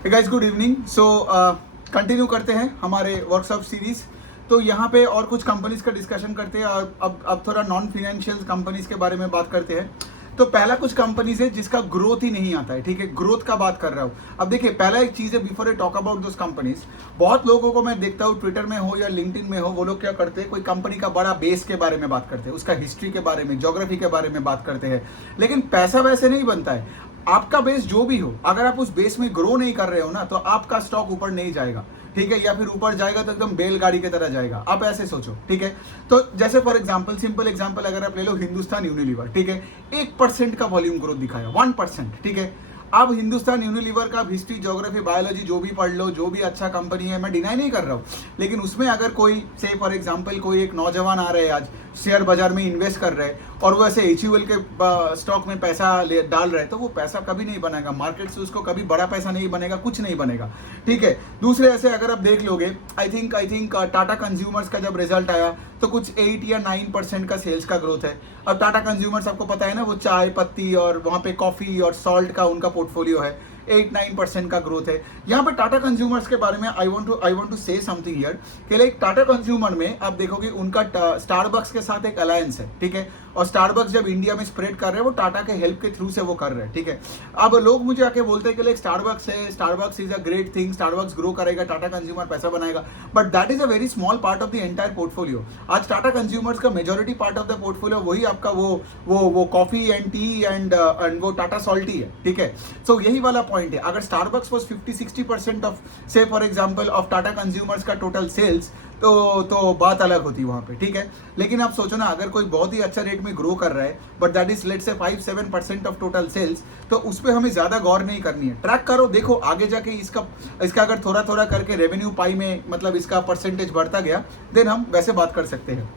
हे guys, good evening. So continue करते हैं हमारे वर्कशॉप सीरीज। तो यहाँ पे और कुछ कंपनीज का डिस्कशन करते हैं और अब थोड़ा नॉन फिनेंशियल कंपनीज के बारे में बात करते हैं। तो पहला कुछ कंपनीज है जिसका ग्रोथ ही नहीं आता है, ठीक है। ग्रोथ का बात कर रहा हूँ। अब देखिए, पहला एक चीज़ है, before I talk about those companies, बहुत लोगों को मैं देखता हूँ ट्विटर में हो या लिंक्डइन में हो, वो लोग क्या करते हैं, कोई कंपनी का बड़ा बेस के बारे में बात करते हैं, उसका हिस्ट्री के बारे में, ज्योग्राफी के बारे में बात करते हैं, लेकिन पैसा वैसे नहीं बनता है। आपका बेस जो भी हो, अगर आप उस बेस में ग्रो नहीं कर रहे हो ना, तो आपका स्टॉक ऊपर नहीं जाएगा, ठीक है। या फिर ऊपर जाएगा तो एकदम बैलगाड़ी की तरह जाएगा। आप ऐसे सोचो, ठीक है। तो जैसे फॉर एग्जांपल, सिंपल एग्जांपल अगर आप ले लो, हिंदुस्तान यूनिलीवर, ठीक है, 1% का वॉल्यूम ग्रोथ दिखाया, 1%, ठीक है। अब हिंदुस्तान यूनिलीवर का हिस्ट्री, ज्योग्राफी, बायोलॉजी जो भी पढ़ लो, जो भी अच्छा कंपनी है, मैं डिनाई नहीं कर रहा हूँ, लेकिन उसमें अगर कोई से फॉर एग्जांपल कोई एक नौजवान आ रहे हैं, आज शेयर बाजार में इन्वेस्ट कर रहे हैं और वो ऐसे HUL के स्टॉक में पैसा डाल रहे हैं, तो वो पैसा कभी नहीं बनेगा, मार्केट से उसको कभी बड़ा पैसा नहीं बनेगा, कुछ नहीं बनेगा, ठीक है। दूसरे ऐसे अगर आप देख लोगे, आई थिंक टाटा कंज्यूमर्स का जब रिजल्ट आया तो कुछ 8 या 9% का सेल्स का ग्रोथ है। अब टाटा कंज्यूमर्स आपको पता है ना, वो चाय पत्ती और वहाँ पे कॉफी और सॉल्ट का उनका पोर्टफोलियो है, 8-9% का ग्रोथ है। यहाँ पे टाटा कंज्यूमर्स के बारे में I want to say something here कि लाइक टाटा कंज्यूमर में आप देखोगे उनका स्टारबक्स के साथ एक अलायंस है, ठीक है। और स्टारबक्स जब इंडिया में स्प्रेड कर रहे हैं, वो टाटा के हेल्प के थ्रू से वो कर रहे हैं, ठीक है। अब लोग मुझे आके बोलते हैं कि लाइक स्टारबक्स है, Starbucks is a great thing, Starbucks grow करेगा, टाटा कंज्यूमर पैसा बनाएगा, but that is a very small part of the entire portfolio. आज टाटा कंज्यूमर्स का majority part of the portfolio वही आपका वो कॉफी एंड टी एंड वो टाटा सॉल्टी है, ठीक है। सो यही वाला पॉइंट है। अगर स्टारबक्स वाज 50-60% ऑफ से for example of Tata consumers का टोटल सेल्स, तो बात अलग होती वहां पे, ठीक है। लेकिन आप सोचो ना, अगर कोई बहुत ही अच्छा रेट में ग्रो कर रहा है, but that is let's say 5-7% of total sales, तो उस पर हमें ज्यादा गौर नहीं करनी है। ट्रैक करो, देखो आगे जाके इसका अगर थोड़ा थोड़ा करके रेवेन्यू पाई में मतलब इसका परसेंटेज बढ़ता गया, देन हम वैसे बात कर सकते हैं।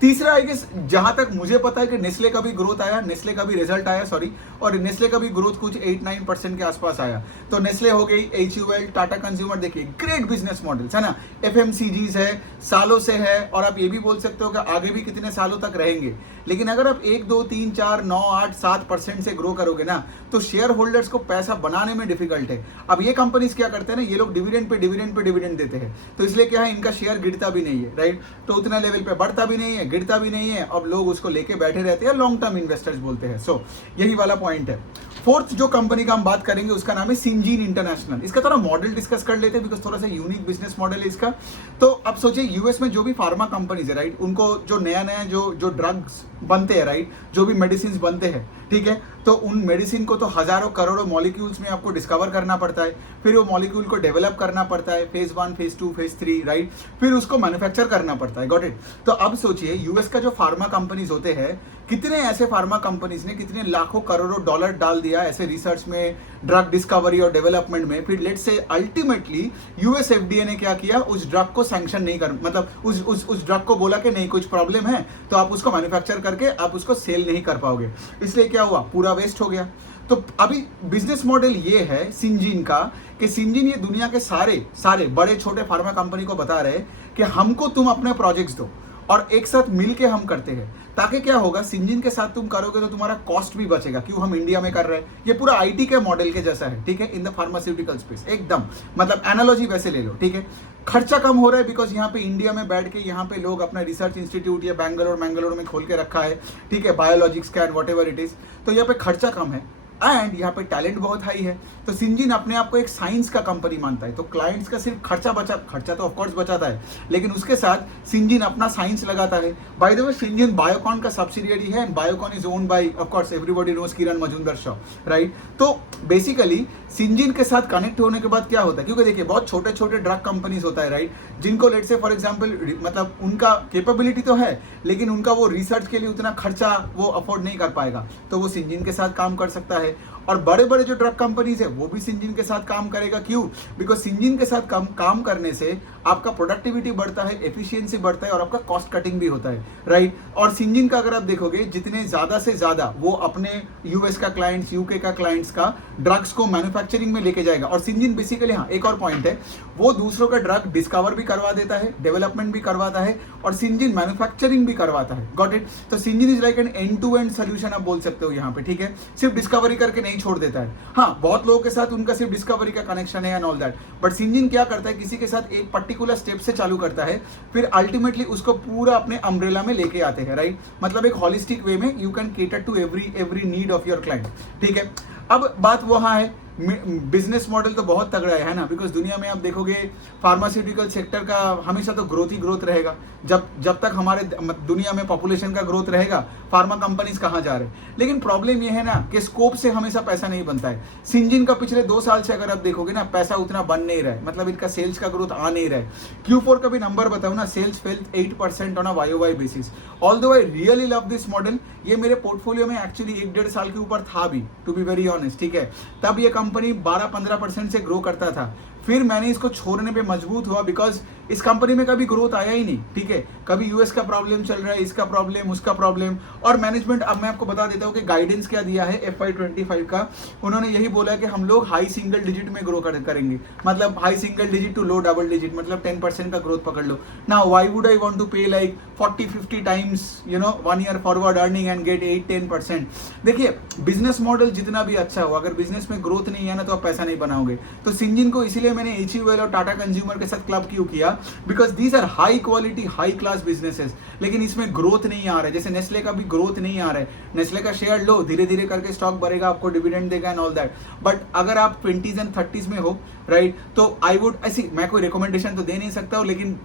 तीसरा आई गेस, जहां तक मुझे पता है कि नेस्ले का भी ग्रोथ आया, नेस्ले का भी रिजल्ट आया, सॉरी, और नेस्ले का भी ग्रोथ कुछ 8-9% के आसपास आया। तो नेस्ले हो गई, HUL, टाटा कंज्यूमर, देखिए ग्रेट बिजनेस मॉडल्स है ना, FMCGs है, सालों से है, और आप ये भी बोल सकते हो कि आगे भी कितने सालों तक रहेंगे। लेकिन अगर आप 1, 2, 3, 4, 9, 8, 7% से ग्रो करोगे ना, तो शेयर होल्डर्स को पैसा बनाने में डिफिकल्ट है। अब ये कंपनीज क्या करते हैं ना, ये लोग डिविडेंड पे डिविडेंड देते हैं, तो इसलिए क्या है, इनका शेयर गिरता भी नहीं है, राइट। तो उतना लेवल पे बढ़ता भी नहीं है, गिरता भी नहीं है, अब लोग उसको लेके बैठे रहते हैं, लॉन्ग टर्म इन्वेस्टर्स बोलते हैं। सो यही वाला पॉइंट है। फोर्थ जो कंपनी का हम बात करेंगे उसका नाम है सिंजीन इंटरनेशनल। इसका थोड़ा मॉडल डिस्कस कर लेते हैं, बिकॉज थोड़ा सा यूनिक बिजनेस मॉडल है इसका। तो अब सोचिए, यूएस में जो भी फार्मा कंपनीज है, राइट, उनको जो नया नया जो ड्रग्स बनते हैं, राइट, जो भी मेडिसिन बनते हैं, ठीक है, तो उन मेडिसिन को तो हजारों करोड़ों मॉलिक्यूल्स में आपको डिस्कवर करना पड़ता है, फिर वो मॉलिक्यूल को डेवलप करना पड़ता है, फेज 1, फेज 2, फेज 3, राइट, फिर उसको मैन्युफैक्चर करना पड़ता है, गॉट इट। तो अब सोचिए, यूएस का जो फार्मा कंपनीज होते हैं, कितने ऐसे फार्मा कंपनीज ने कितने लाखों करोड़ों डॉलर डाल दिया ऐसे रिसर्च में, ड्रग डिस्कवरी और डेवलपमेंट में, फिर let's say ultimately US FDA ने क्या किया, उस ड्रग को सैंक्शन नहीं कर, मतलब उस ड्रग को बोला कि नहीं, कुछ प्रॉब्लम है, तो आप उसको मैन्युफैक्चर करके आप उसको सेल नहीं कर पाओगे। इसलिए क्या हुआ, पूरा वेस्ट हो गया। तो अभी बिजनेस मॉडल ये है सिंजीन का, कि सिंजीन ये दुनिया के सारे बड़े छोटे फार्मा कंपनी को बता रहे कि हमको तुम अपने प्रोजेक्ट्स दो और एक साथ मिलके हम करते हैं, ताकि क्या होगा, सिंजीन के साथ तुम करोगे तो तुम्हारा कॉस्ट भी बचेगा। क्यों, हम इंडिया में कर रहे हैं, ये पूरा IT के मॉडल के जैसा है, ठीक है, इन द फार्मास्यूटिकल स्पेस, एकदम मतलब एनालॉजी वैसे ले लो, ठीक है। खर्चा कम हो रहा है बिकॉज यहाँ पे इंडिया में बैठ के यहाँ पे लोग अपना रिसर्च इंस्टीट्यूट या बैंगलोर में खोल के रखा है, ठीक है, बायोलॉजिक्स का and what ever it is, तो यहाँ पे खर्चा कम है एंड यहाँ पे टैलेंट बहुत हाई है। तो सिंजीन अपने आप को एक साइंस का कंपनी मानता है, तो क्लाइंट्स का सिर्फ खर्चा तो ऑफकोर्स बचाता है, लेकिन उसके साथ सिंजीन अपना साइंस लगाता है। By the way, Syngene Biocon का सब्सिडियरी है and Biocon is owned by of course everybody knows Kiran Mazumdar Shaw, right. तो बेसिकली सिंजीन के साथ कनेक्ट होने के बाद क्या होता है, क्योंकि देखिए बहुत छोटे छोटे ड्रग कंपनीज होता है, राइट, जिनको लेट से फॉर एग्जांपल मतलब उनका कैपेबिलिटी तो है, लेकिन उनका वो रिसर्च के लिए उतना खर्चा वो अफोर्ड नहीं कर पाएगा, तो वो सिंजीन के साथ काम कर सकता है। और बड़े बड़े जो ड्रग कंपनीज है वो भी सिंजीन के साथ काम करेगा। क्यों, बिकॉज सिंजीन के साथ काम करने से आपका प्रोडक्टिविटी बढ़ता है, एफिशिएंसी बढ़ता है और आपका कॉस्ट कटिंग भी होता है, राइट। और सिंजीन का अगर आप देखोगे, जितने ज्यादा से ज्यादा वो अपने यूएस का क्लाइंट्स, यूके का क्लाइंट्स का ड्रग्स को मैन्युफैक्चरिंग में लेके जाएगा। और सिंजीन बेसिकली, हाँ एक और पॉइंट है, वो दूसरों का ड्रग डिस्कवर भी करवा देता है, डेवलपमेंट भी करवाता है और सिंजीन मैन्युफैक्चरिंग भी करवाता है, गॉट इट। तो Syngene is like an end to end solution आप बोल सकते हो यहाँ पे, ठीक है। सिर्फ डिस्कवरी करके नहीं छोड़ देता है। हाँ, बहुत लोगों के साथ उनका सिर्फ डिस्कवरी का कनेक्शन है and all that, but Syngene क्या करता है, किसी के साथ एक पर्टिकुलर स्टेप से चालू करता है, फिर अल्टीमेटली उसको पूरा अपने अम्ब्रेला में लेके आते हैं, राइट। मतलब एक हॉलिस्टिक वे में you can cater to every need of your client, ठीक है। अब बात वहाँ है, बिजनेस मॉडल तो बहुत तगड़ा है ना, बिकॉज दुनिया में आप देखोगे फार्मास्यूटिकल सेक्टर का हमेशा तो ग्रोथ ही ग्रोथ रहेगा। जब तक हमारे दुनिया में पॉपुलेशन का ग्रोथ रहेगा, फार्मा कंपनीज कहाँ जा रहे हैं। लेकिन प्रॉब्लम ये है ना कि स्कोप से हमेशा पैसा नहीं बनता है। सिंजिन का पिछले 2 साल से अगर आप देखोगे ना, पैसा उतना बन नहीं रहा है, मतलब इनका सेल्स का ग्रोथ आ नहीं रहा है। Q4 का भी नंबर बताऊं ना, sales fell 8% on a YOY basis. Although I really love this model, ये मेरे पोर्टफोलियो में एक्चुअली 1-1.5 साल के ऊपर था भी, टू बी वेरी ऑनेस्ट, ठीक है। तब ये कंपनी 12-15% से ग्रो करता था, फिर मैंने इसको छोड़ने पे मजबूत हुआ बिकॉज इस कंपनी में कभी ग्रोथ आया ही नहीं, ठीक है। कभी यूएस का प्रॉब्लम चल रहा है, इसका प्रॉब्लम, उसका प्रॉब्लम, और मैनेजमेंट, अब मैं आपको बता देता हूँ कि गाइडेंस क्या दिया है FY25 का। उन्होंने यही बोला कि हम लोग हाई सिंगल डिजिट में ग्रो करेंगे, मतलब high single digit to low double digit, मतलब 10% का ग्रोथ पकड़ लो ना। Why would I want to pay like 40-50 times 1 year forward earning and get 8-10%। देखिए, बिजनेस मॉडल जितना भी अच्छा हो, अगर बिजनेस में ग्रोथ नहीं है ना तो आप पैसा नहीं बनाओगे। तो सिंजिन को इसीलिए मैंने HUL और टाटा कंज्यूमर के साथ क्लब क्यों किया, because these are high quality high class businesses, लेकिन इसमें ग्रोथ नहीं आ रहा है। जैसे नेस्ले का भी ग्रोथ नहीं आ रहा है, नेस्ले का शेयर लो, धीरे धीरे करके स्टॉक बढ़ेगा, आपको डिविडेंड देगा एंड ऑल दैट। बट अगर आप 20s एंड 30s में हो, राइट, तो आई वुड, ऐसी मैं कोई रिकमेंडेशन तो दे नहीं सकता हूँ, लेकिन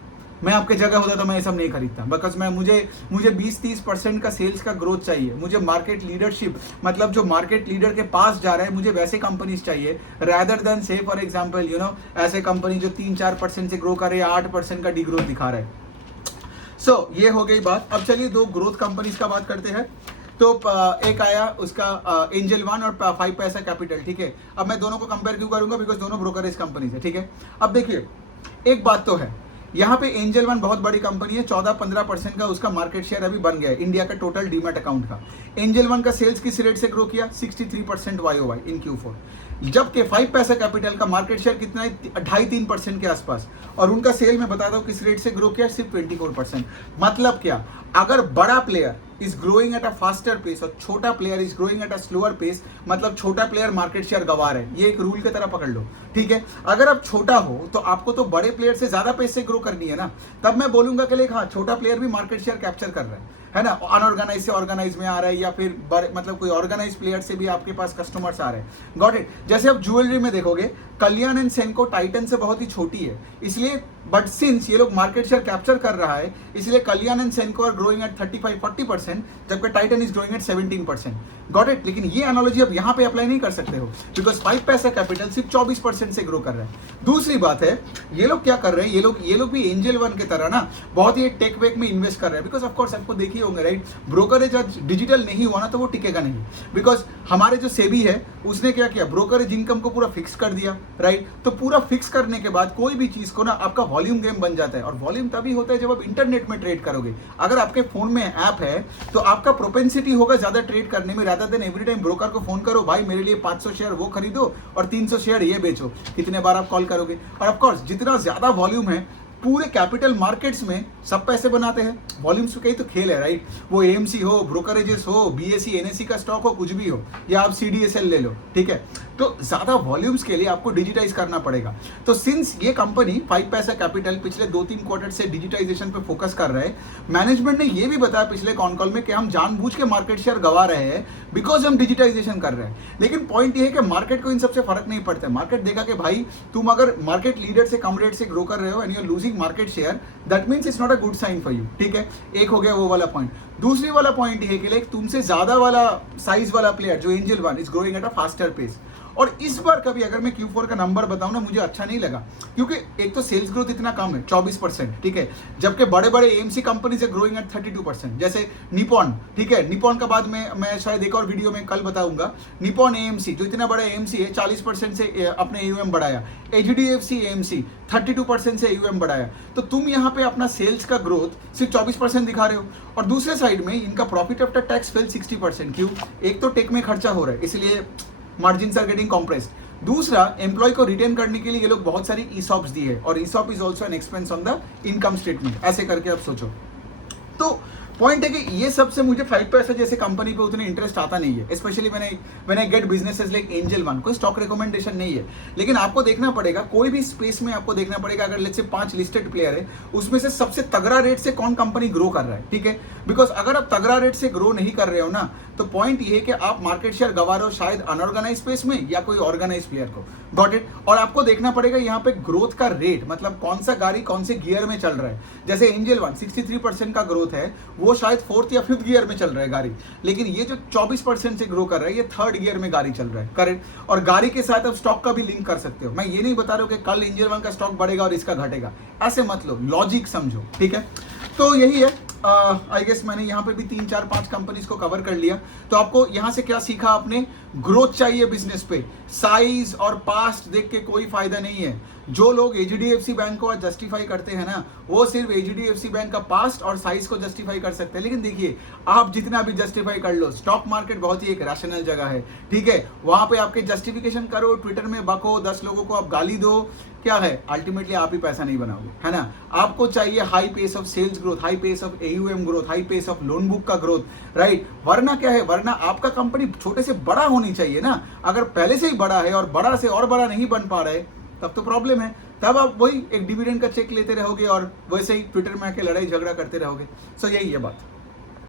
मैं आपके जगह होता तो मैं ये सब नहीं खरीदता, बिकॉज मुझे 20-30% का सेल्स का ग्रोथ चाहिए। मुझे मार्केट लीडरशिप, मतलब जो मार्केट लीडर के पास जा रहा है, मुझे वैसे कंपनीज चाहिए, रादर देन से फॉर एग्जांपल ऐसे कंपनी जो 3-4% से ग्रो कर रहे हैं, 8% का डिग्रोथ दिखा रहा है। सो ये हो गई बात। अब चलिए 2 ग्रोथ कंपनीज का बात करते हैं। तो एक आया उसका एंजल वन और 5 पैसा कैपिटल, ठीक है। अब मैं दोनों को कंपेयर क्यों करूंगा, बिकॉज दोनों ब्रोकरेज कंपनीज है, ठीक है। अब देखिए, एक बात तो है, यहाँ पे एंजल वन बहुत बड़ी कंपनी है, 14-15% का उसका मार्केट शेयर अभी बन गया है इंडिया का टोटल डीमैट अकाउंट का। एंजल वन का सेल्स किस रेट से ग्रो किया, 63% YOY इन Q4, जबकि 5 पैसा कैपिटल का मार्केट शेयर कितना है, 2.5-3% के आसपास, और उनका सेल मैं बता दूं किस रेट से ग्रो किया, सिर्फ 24%। मतलब क्या, अगर बड़ा player is growing at a faster pace और छोटा player is growing at a slower pace, मतलब छोटा प्लेयर मार्केट शेयर गंवा रहा है, ये एक रूल की तरह पकड़ लो, ठीक है। अगर आप छोटा हो तो आपको तो बड़े प्लेयर से ज्यादा पेस से ग्रो करनी है ना, तब मैं बोलूंगा कि हाँ, छोटा प्लेयर भी मार्केट शेयर कैप्चर कर रहा है ना, अनऑर्गेनाइज से ऑर्गेनाइज में आ रहा है, या फिर मतलब कोई ऑर्गेनाइज प्लेयर से भी आपके पास कस्टमर्स आ रहे हैं। Got it. जैसे आप ज्वेलरी में देखोगे, कल्याण एंड सेनको टाइटन से बहुत ही छोटी है, इसलिए, बट सिंस ये लोग मार्केट शेयर कैप्चर कर रहा है, इसलिए Kalyan and Senco are growing at 35-40%, जबकि Titan is growing at 17%। Got it. लेकिन ये एनालॉजी आप यहाँ पे अप्लाई नहीं कर सकते हो, बिकॉज 5 पैसा कैपिटल सिर्फ 24% से ग्रो कर रहा है। दूसरी बात है, ये लोग क्या कर रहे हैं, ये लोग भी एंजल वन की तरह ना बहुत ही टेक वेक में इन्वेस्ट कर रहे हैं, बिकॉज ऑफकोर्स आपको देखिए होंगे, राइट, ब्रोकरेज आज डिजिटल नहीं हुआ ना तो वो टिकेगा नहीं, बिकॉज हमारे जो सेबी है उसने क्या किया, ब्रोकरेज इनकम को पूरा फिक्स कर दिया, राइट। तो पूरा फिक्स करने के बाद कोई भी चीज को ना आपका वॉल्यूम गेम बन जाता है, और वॉल्यूम तभी होता है जब आप इंटरनेट में ट्रेड करोगे। अगर आपके फोन में ऐप है तो आपका प्रोपेंसिटी होगा ज्यादा ट्रेड करने में, rather than every time broker को फोन करो, भाई मेरे लिए 500 शेयर वो खरीदो और 300 शेयर ये बेचो, कितने बार आप कॉल करोगे। और ऑफ कोर्स जितना ज्यादा वॉल्यूम है, पूरे कैपिटल मार्केट्स में सब पैसे बनाते हैं, वॉल्यूम्स का ही तो खेल है, राइट। वो AMC हो, ब्रोकरेजेस हो, BSE NSE का स्टॉक हो, कुछ भी हो, या आप CDSL ले लो, ठीक है। तो ज्यादा वॉल्यूम्स के लिए आपको डिजिटाइज करना पड़ेगा। तो सिंस ये कंपनी 5 पैसा कैपिटल पिछले 2-3 क्वार्टर से डिजिटाइजेशन पे फोकस कर रहा है, मैनेजमेंट ने ये भी बताया पिछले कॉन कॉल में कि हम जानबूझ के मार्केट शेयर गवा रहे हैं बिकॉज हम डिजिटाइजेशन कर रहे हैं। लेकिन पॉइंट ये है कि मार्केट को इन सबसे फर्क नहीं पड़ता है। मार्केट देखा कि भाई तुम अगर मार्केट लीडर से कम रेट से ग्रो कर रहे हो and you are losing market share, that means it's not a good sign for you, ठीक है। एक हो गया वो वाला पॉइंट। दूसरी वाला पॉइंट ये है कि लाइक तुमसे ज्यादा वाला साइज वाला प्लेयर जो Angel One is growing at a faster pace. और इस बार कभी अगर मैं Q4 का नंबर बताऊं ना, मुझे अच्छा नहीं लगा, क्योंकि एक तो सेल्स ग्रोथ इतना कम है 24%, ठीक है, जबकि बड़े बड़े AMC कंपनी से ग्रोइंग एट 32%, जैसे निपॉन, ठीक है। निपॉन का बाद में मैं शायद एक और वीडियो में कल बताऊंगा। निपॉन AMC जो इतना बड़ा AMC है, 40% से अपने AUM बढ़ाया। HDFC AMC 32% से AUM बढ़ाया। तो तुम यहाँ पे अपना सेल्स का ग्रोथ सिर्फ 24% दिखा रहे हो, और दूसरे साइड में इनका प्रॉफिट आफ्टर टैक्स फेल 60%। क्यों? एक तो टेक में खर्चा हो रहा है, इसलिए मार्जिन्स आर गेटिंग कॉम्प्रेस्ड। दूसरा, एम्प्लॉय को रिटेन करने के लिए ये लोग बहुत सारी ESOPs दी है, और ESOP is also an expense on the income statement. ऐसे करके आप सोचो। तो पॉइंट है कि ये सबसे मुझे 5 पैसा जैसे कंपनी पे उतने इंटरेस्ट आता नहीं है, specially when I get businesses like angel one. कोई स्टॉक रिकमेंडेशन नहीं है, लेकिन आपको देखना पड़ेगा कोई भी स्पेस में, आपको देखना पड़ेगा अगर लेट्स से 5 लिस्टेड प्लेयर है उसमें से सबसे तगड़ा रेट से कौन कंपनी ग्रो कर रहा है, ठीक है। बिकॉज अगर आप तगड़ा रेट से ग्रो नहीं कर रहे हो ना, तो पॉइंट ये है कि आप मार्केट शेयर गवा रहे हो शायद अनऑर्गेनाइज स्पेस में या कोई ऑर्गेनाइज प्लेयर को। Got it. और आपको देखना पड़ेगा यहाँ पे ग्रोथ का रेट, मतलब कौन सा गाड़ी कौन से गियर में चल रहा है। जैसे एंजल वन 63% का ग्रोथ है, वो शायद 4th या 5th गियर में चल रहा है गाड़ी, लेकिन ये जो 24% से ग्रो कर रहा है ये 3rd गियर में गाड़ी चल रहा है, करेक्ट। और गाड़ी के साथ आप स्टॉक का भी लिंक कर सकते हो। मैं ये नहीं बता रहा हूँ कि कल एंजल वन का स्टॉक बढ़ेगा और इसका घटेगा, ऐसे मत लो, लॉजिक समझो, ठीक है। तो यही है, आई गेस मैंने यहाँ पे भी 3 4 5 कंपनीज को कवर कर लिया। तो आपको यहाँ से क्या सीखा आपने? ग्रोथ चाहिए बिजनेस पे, साइज और पास्ट देख के कोई फायदा नहीं है। जो लोग एचडीएफसी बैंक को जस्टिफाई करते हैं ना, वो सिर्फ एचडीएफसी बैंक का पास्ट और साइज को जस्टिफाई कर सकते हैं। लेकिन देखिए, आप जितना भी जस्टिफाई कर लो, स्टॉक मार्केट बहुत ही एक रैशनल जगह है, ठीक है। वहां पे आपके जस्टिफिकेशन करो, ट्विटर में बको, 10 लोगों को आप गाली दो, क्या है, अल्टीमेटली आप ही पैसा नहीं बनाओगे, है ना। आपको चाहिए high pace of sales growth, high pace of AUM growth, high pace of loan book का ग्रोथ, राइट। वरना क्या है, वरना आपका कंपनी छोटे से बड़ा होनी चाहिए ना। अगर पहले से ही बड़ा है और बड़ा से और बड़ा नहीं बन पा रहा है, तब तो प्रॉब्लम है। तब आप वही एक डिविडेंड का चेक लेते रहोगे और वैसे ही ट्विटर में आके लड़ाई झगड़ा करते रहोगे। सो यही है बात।